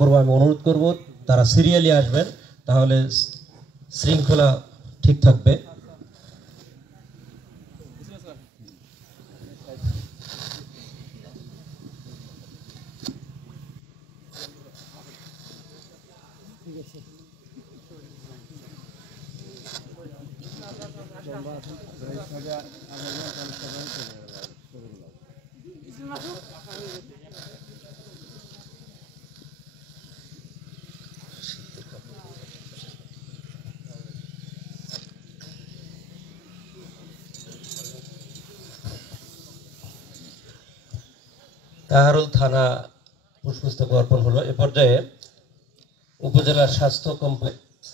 করব, আমি অনুরোধ করব তারা সিরিয়ালি আসবেন, তাহলে শৃঙ্খলা ঠিক থাকবে। কাহারোল থানা পুষ্পস্তবক অর্পণ হলো। এ পর্যায়ে উপজেলা স্বাস্থ্য কমপ্লেক্স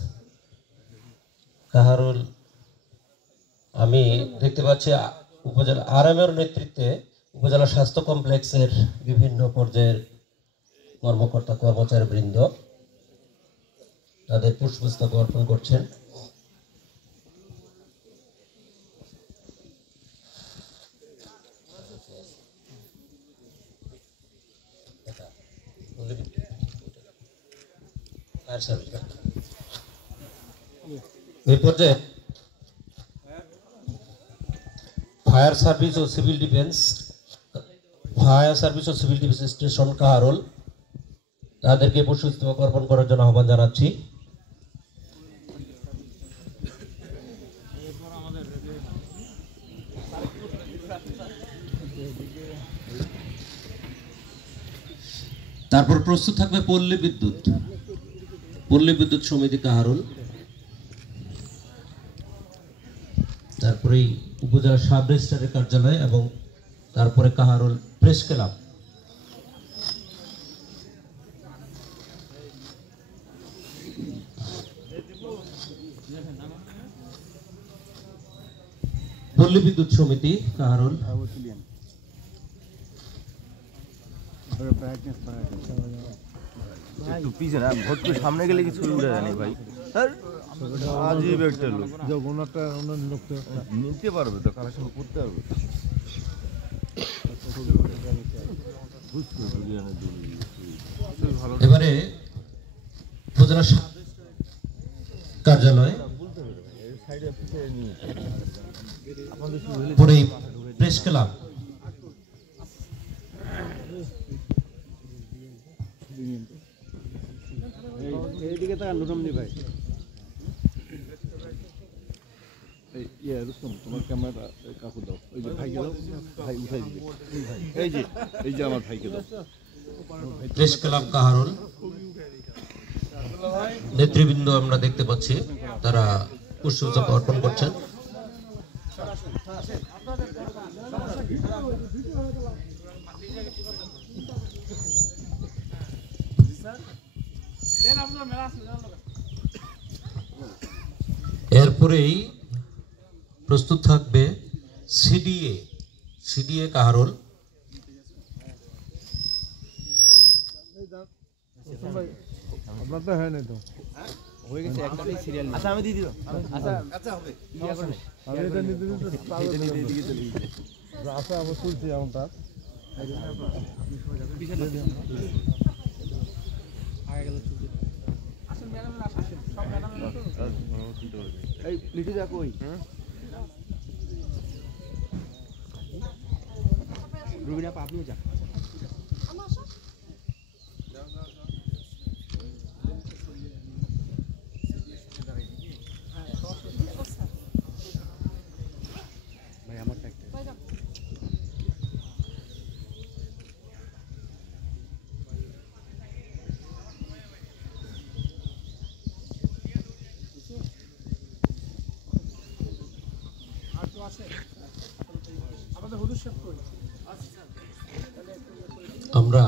কাহারোল, আমি দেখতে পাচ্ছি উপজেলা আরএমএর নেতৃত্বে উপজেলা স্বাস্থ্য কমপ্লেক্সের বিভিন্ন পর্যায়ের কর্মকর্তা কর্মচারী বৃন্দ তাদের পুষ্পস্তবক অর্পণ করছেন। এই পর্যায়ে ফায়ার সার্ভিস ও সিভিল ডিফেন্স স্টেশন কাহারোল, তাদেরকে পুষ্পস্তবক অর্পণ করার জন্য আহ্বান জানাচ্ছি। তারপর প্রস্তুত থাকবে পল্লী বিদ্যুৎ সমিতি কাহারোল, তারপরেই উপজেলা সাব রেজিস্ট্রারের কার্যালয় এবং তারপরে কাহারোল প্রেস ক্লাব। পল্লী বিদ্যুৎ সমিতি কাহারোল, সামনে গেলে কিছু উঠে জানি ভাই, আজীব একটা লোক নিতে পারবে তো, কালেকশন করতে পারবে। এবারে উপজেলা কার্যালয়, পরে প্রেস ক্লাব, এইদিকে তাকান রুকমনি ভাই। তোমার ক্যামেরা কাকু দাও, ওই যে ভাইকে দাও, ভাই উঠাই দিবে। এই যে আমার ভাইকে দাও। প্রেস ক্লাব কাহারোল নেতৃবৃন্দ আমরা দেখতে পাচ্ছি, তারা পুষ্পস্তবক অর্পণ করছেন। এরপরেই প্রস্তুত থাকবে সিডিএ কাহারোল, আপনার তো হয় নাই তো, হয়ে গেছে একটাই সিরিয়াল। আচ্ছা আমি দিয়ে দিব। আচ্ছা হবে, আমি এটা নিতে আচ্ছা আমার চলছে এমনটা। এই লিটু যা কই রুবিনা আপনিও যা। ভাই আমার আমরা